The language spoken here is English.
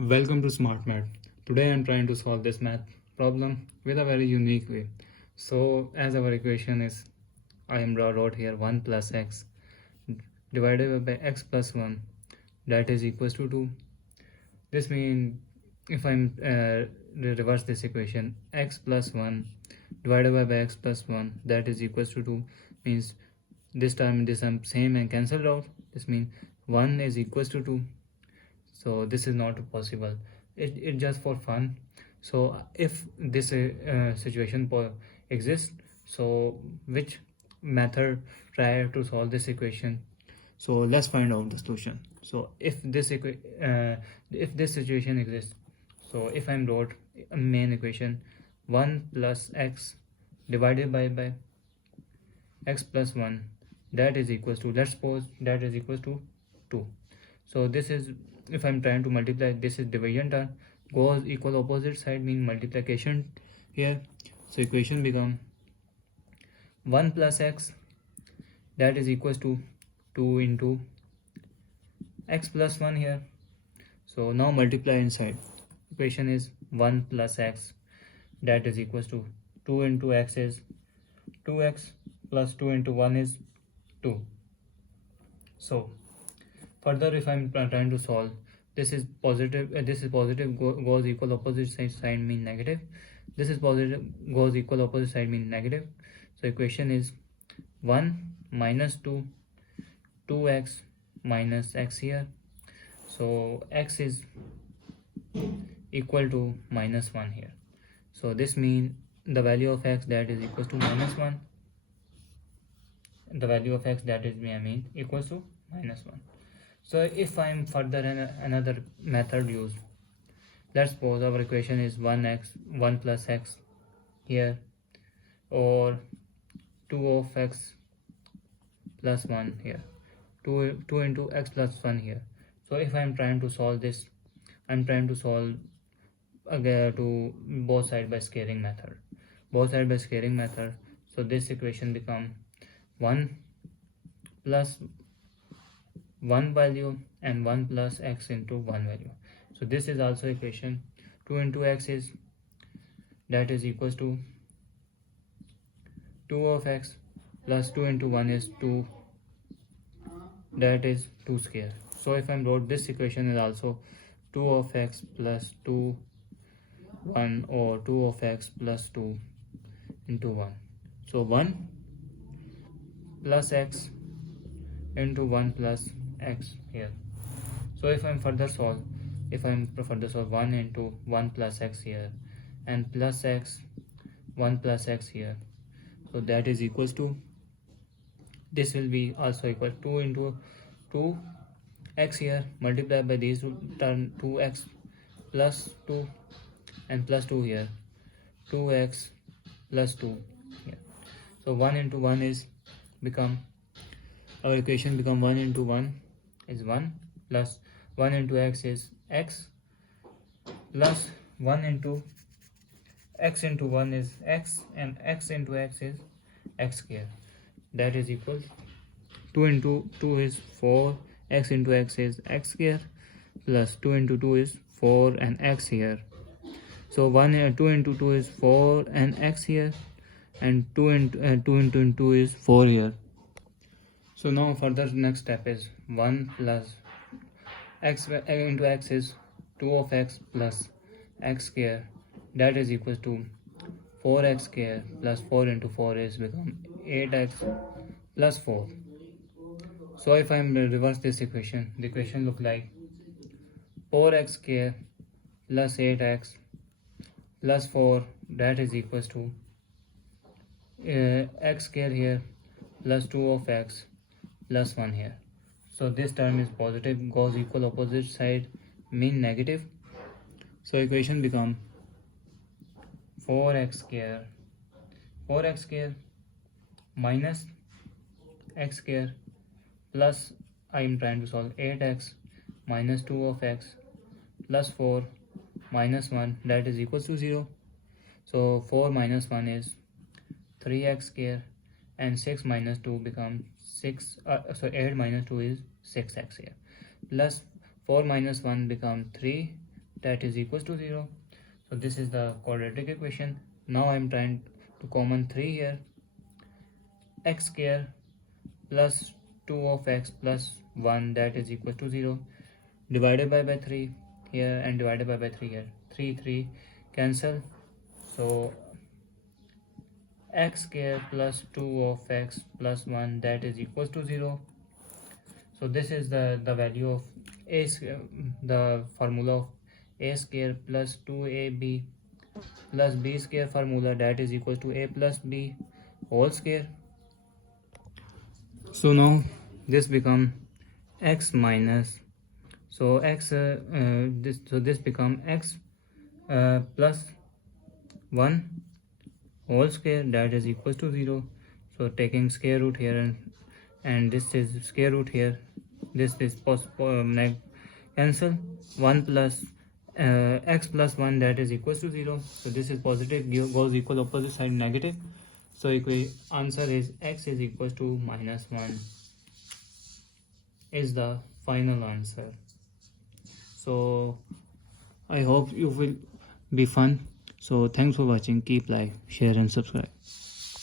Welcome to Smart Math. Today I am trying to solve this math problem with a very unique way. So as our equation is, I am wrote here 1 plus x divided by x plus 1, that is equals to 2. This means if I'm reverse this equation, x plus 1 divided by x plus 1, that is equals to 2, means this term same and cancelled out. This means 1 is equals to 2. So this is not possible. It just for fun. So if this situation exists, so which method try to solve this equation? So let's find out the solution. So if this situation exists, so if I'm wrote a main equation 1 plus x divided by x plus 1, that is equals to, let's suppose that is equals to 2. So this is, if I'm trying to multiply, this is division term, goes equal opposite side mean multiplication here. So equation become 1 plus x, that is equals to 2 into x plus 1 here. So now multiply inside. Equation is 1 plus x, that is equals to 2 into x is 2x plus 2 into 1 is 2. So further, if I'm trying to solve, this is positive, goes equal opposite side mean negative. This is positive, goes equal opposite side mean negative. So equation is 1 minus 2, 2x minus x here. So x is equal to minus 1 here. So this means the value of x, that is equals to minus 1. The value of x, that is equals to minus 1. So if I'm further another method use, let's suppose our equation is 1 plus x here, or 2 of x plus 1 here, 2 into x plus 1 here. So if I'm trying to solve this, I'm trying to solve again to both side by scaling method. So this equation become 1 plus 1 value and 1 plus x into 1 value. So this is also equation 2 into x is, that is equals to 2 of x plus 2 into 1 is 2, that is 2 square. So if I wrote this equation is also 2 of x plus 2 1, or 2 of x plus 2 into 1. So 1 plus x into 1 plus x here. So if I'm further solve, 1 into 1 plus x here and plus x 1 plus x here, so that is equals to, this will be also equal 2 into 2 x here multiplied by these two, turn 2x plus 2 and plus 2 here, 2x plus 2 here. So 1 into 1 is become, our equation become 1 into 1 is 1 plus 1 into x is x plus 1 into x into 1 is x, and x into x is x square, that is equal 2 into 2 is 4, x into x is x square plus 2 into 2 is 4 and x here. So 2 into 2 is 4 and x here, and 2 into 2 is 4 here. So now further next step is 1 plus x into x is 2 of x plus x square, that is equals to 4x square plus 4 into 4 is become 8x plus 4. So if I reverse this equation, the equation look like 4x square plus 8x plus 4, that is equals to x square here plus 2 of x plus 1 here. So this term is positive, goes equal opposite side mean negative. So equation become 4x square minus x square plus, I am trying to solve 8x minus 2 of x plus 4 minus 1, that is equals to 0. So 4 minus 1 is 3x square, and 6 minus 2 becomes 6, so 8 minus 2 is 6x here, plus 4 minus 1 become 3 that is equals to 0. So this is the quadratic equation. Now I am trying to common 3 here. X square plus 2 of x plus 1 that is equal to 0. Divided by 3 here and divided by 3 here. 3 cancel. So x square plus 2 of x plus 1 that is equals to 0. So this is the value of a square, the formula of a square plus 2ab plus b square formula that is equals to a plus b whole square. So now this become x minus, so x this become x plus 1 whole square that is equals to 0. So taking square root here and this is square root here, this cancel. 1 plus x plus 1 that is equals to 0. So this is positive, goes equal, opposite side negative. So answer is x is equals to minus 1 is the final answer. So I hope you will be fun. So thanks for watching. Keep like, share and subscribe.